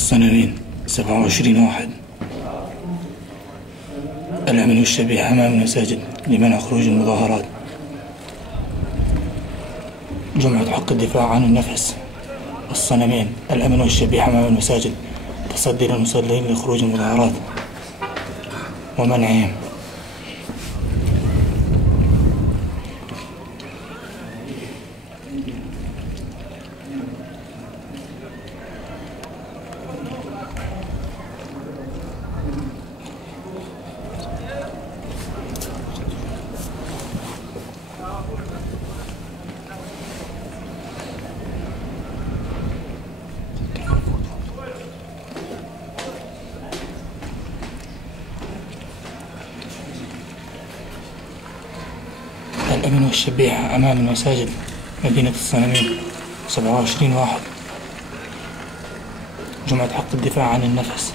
الصنمين 27/1. الأمن والشبيحة أمام المساجد لمنع خروج المظاهرات. جمعة حق الدفاع عن النفس. الصنمين الأمن والشبيحة أمام المساجد، تصدي للمصلين لخروج المظاهرات ومنعهم. الأمن والشبيحة أمام المساجد مدينة الصنمين 27/1. جمعة حق الدفاع عن النفس.